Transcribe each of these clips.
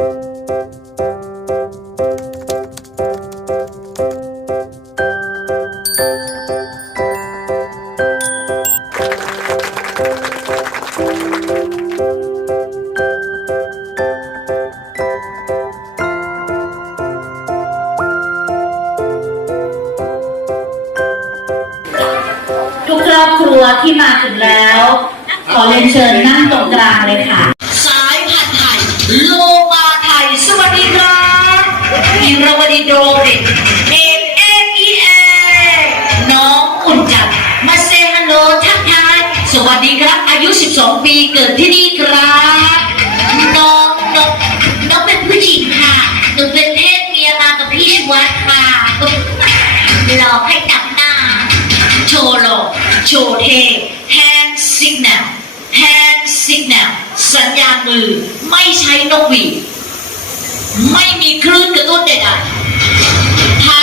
Música ายุ 12 ปีเกิดที่นี่ครับน้องน้องน้องเป็นผู้หญิงค่ะหนูเป็นเพศเมียมากับพี่ชวัตค่ะหลอกให้ดับหน้า โชว์หลอกโชว์เท hand signal hand signal สัญญาณมือไม่ใช้นกหวีดไม่มีคลื่นกระตุ้นใดๆภา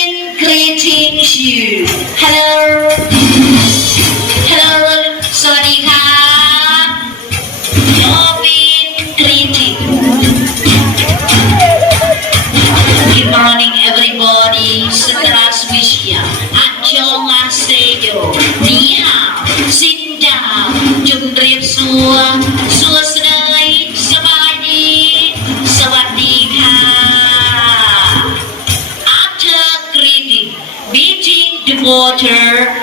greetings you hello. Hello สวัสดีค่ะ Robin greeting good morning everybody. สตราสวิชยาอัจโยมาเซโยนีฮาวซินดาวจุนเรียบสัว water.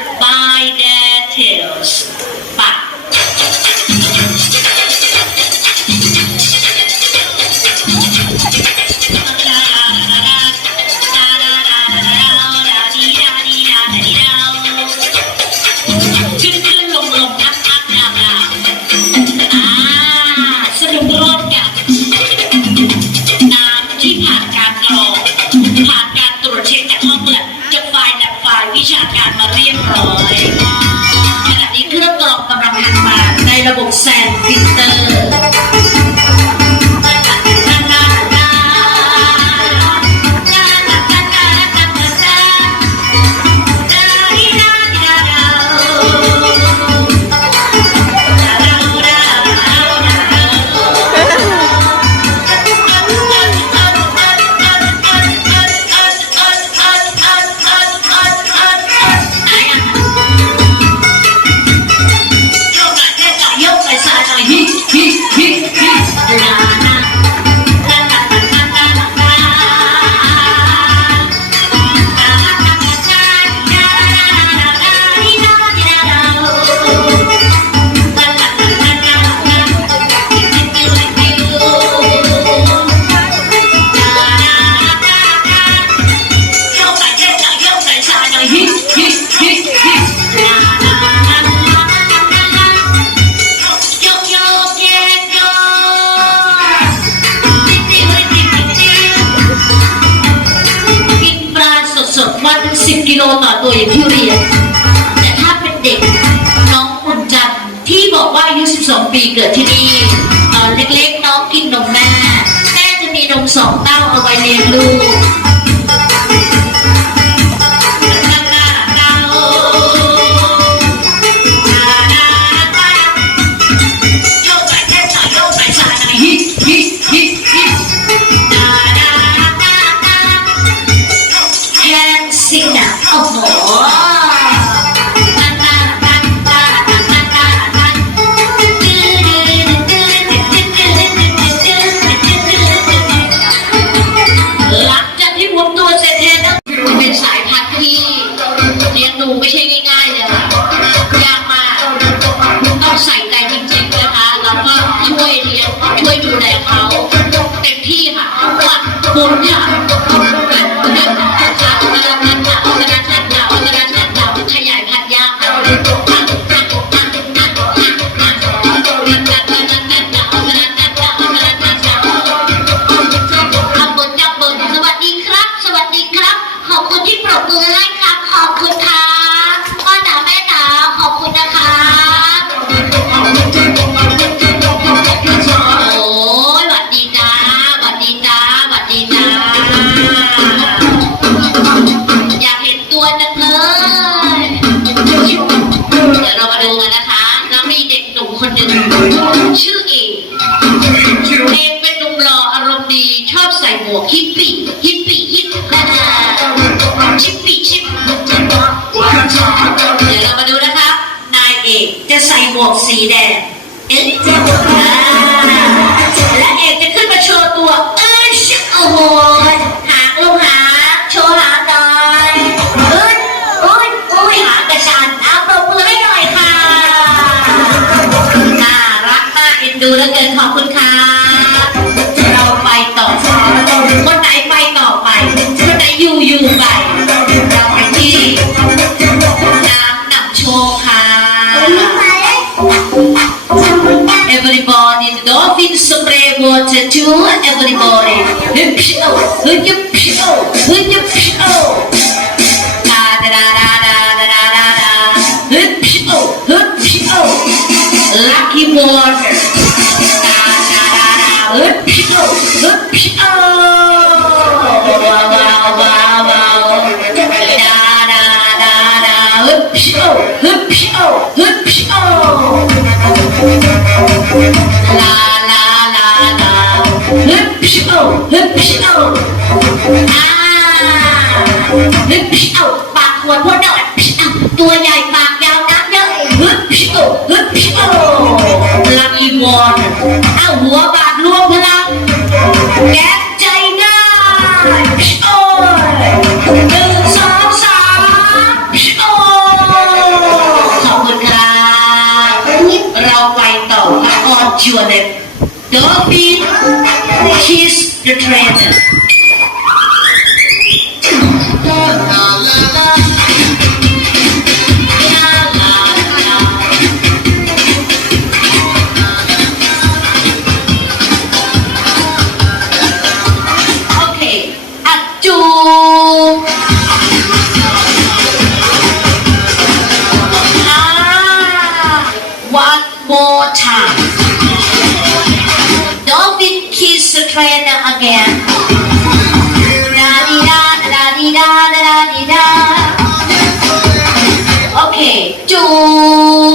rindu Học? spray water to everybody. Lucky water. La psh out ฮึบ psh out อ่าฮึบ psh out ปากขวดพ่นดอดพี่เอวตัวใหญ่ปากยาวน้ำเยอะฮึบ psh out ฮึบ psh out พลังอีวอนเอาหัวบาดรวมพลังแก้ใจง่ายพี่เอวหนึ่งสองสามพี่เอวขอบคุณครับเราไปต่อละครจูวนเลย Don't be his betrayer. Okay, at two. Ah, one more time. kiss the trainer again. Da di da da di da da da di da. Okay, จู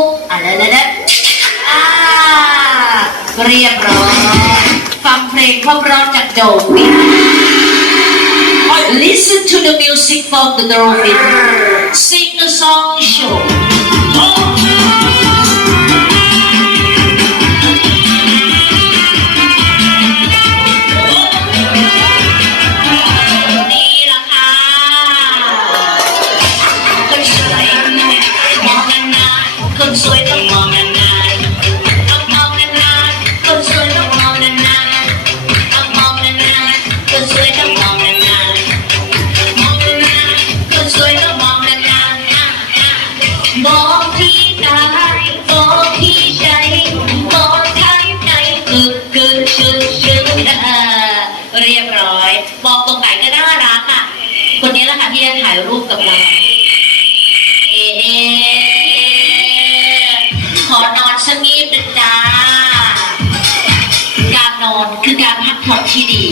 บอ่ะเด้อเด้อเด้ออ่าเรียบร้อย ฟังเพลงเพราะๆจากโดฟิน Listen to the music from the dolphin. Sing a song show. มองตรงไหนก็น่ารักอะ คนนี้แหละค่ะที่จะถ่ายรูปกับเราเอเขอนอนชะงิบดหนึงจ้าการนอนคือการพักผ่อนที่ดี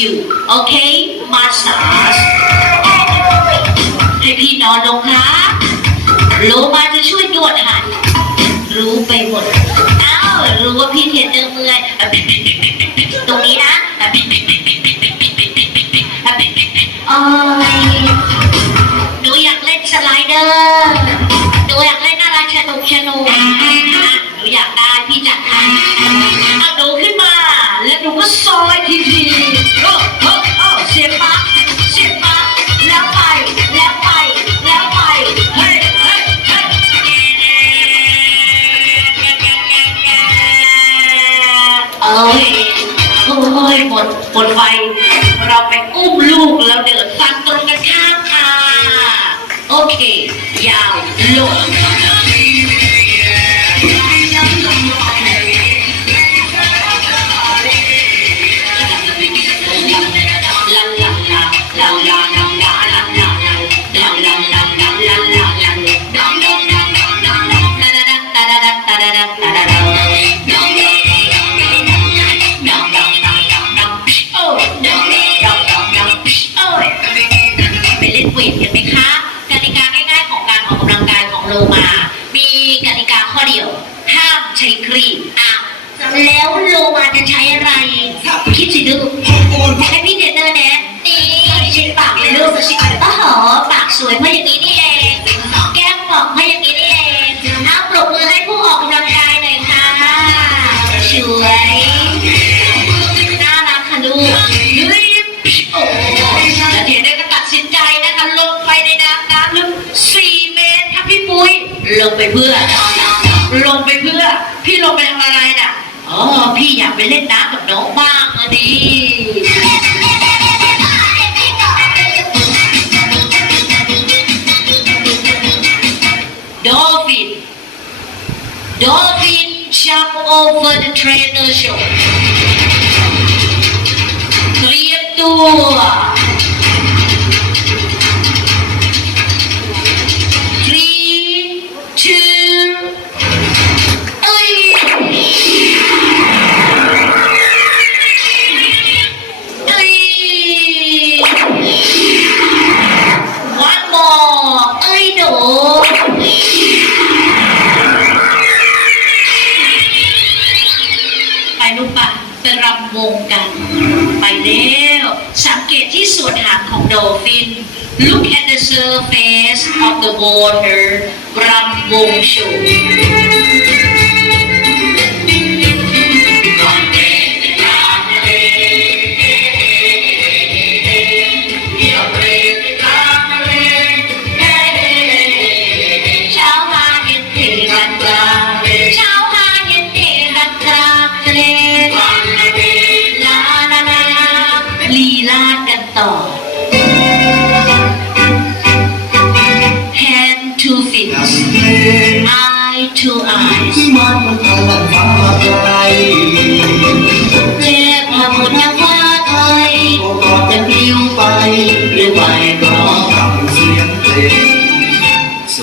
you okay massage ให้พี่นอนลงครับโลมาจะช่วยนวดให้รู้ไปหมดอ้าวรู้ว่าพี่เทียนเดินเมื่อยตรงนี้นะโอ้ยหนูอยากเล่นสไลเดอร์หนูอยากเล่นอะไรชนุกชนุกากเลยลูกโอ้โหปากสวยเพราอย่างนี้นี่เองแก้มป่องเพราอย่างนี้นี่เองเอาปรบมือให้ผู้ออกกำลังกายหน่อยค่ะสวยน่ารักค่ะลูกลุยโอ้แล้วเดี๋ยวได้ก็ตัดสินใจนะคะลงไปในน้ำน้ำลึก4เมตรค่ะพี่ปุ้ยลงไปเพื่อ ลงไปเพื่อ พี่ลงไปทำอะไรน่ะอ๋อพี่อยากไปเล่นน้ำกับน้องบ้างอะดิ ดอฟฟิน Dolphin jump over the trainer show เตรียมตัว ำวงกัน ไปแล้ว สังเกตที่ส่วนหางของโดฟิน Look at the surface of the water รำวงโช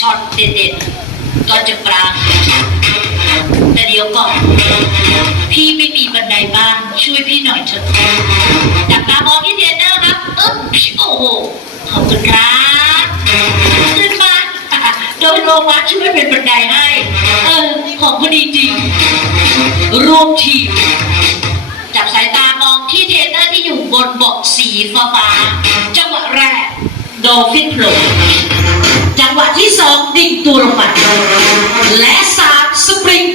ช็อตเด็ดๆก็จะปรางแต่เดี๋ยวก่อนพี่ไม่มีบันไดบ้านช่วยพี่หน่อยเถอะจับตามองพี่เทนเนอร์ครับอึ๊บโอ้โหขอบคุณครับขึ้นมาโดยโลมาช่วยเป็นบันไดให้ เออ ของพอดีจริงรวมทีมจับสายตามองที่เทนเนอร์ที่อยู่บนบาะสีฟ้าจังหวะแรกโดฟินโผล่จังหวะที่ส อง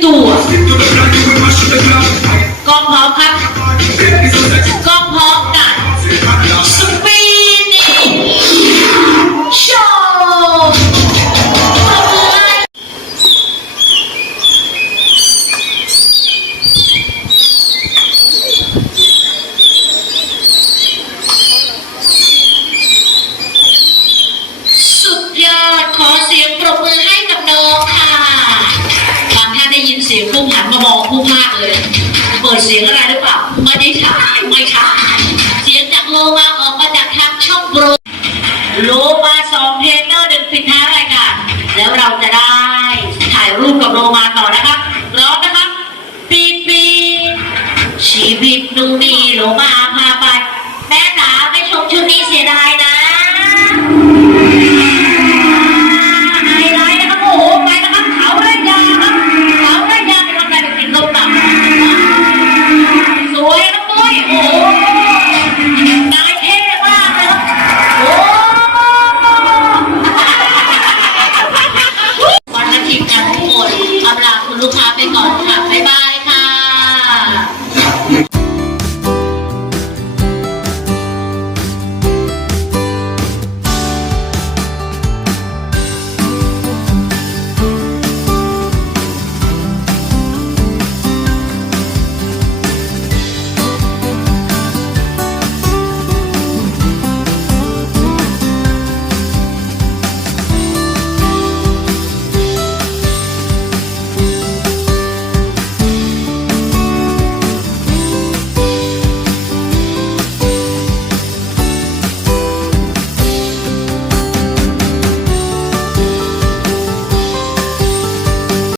ดิ่ง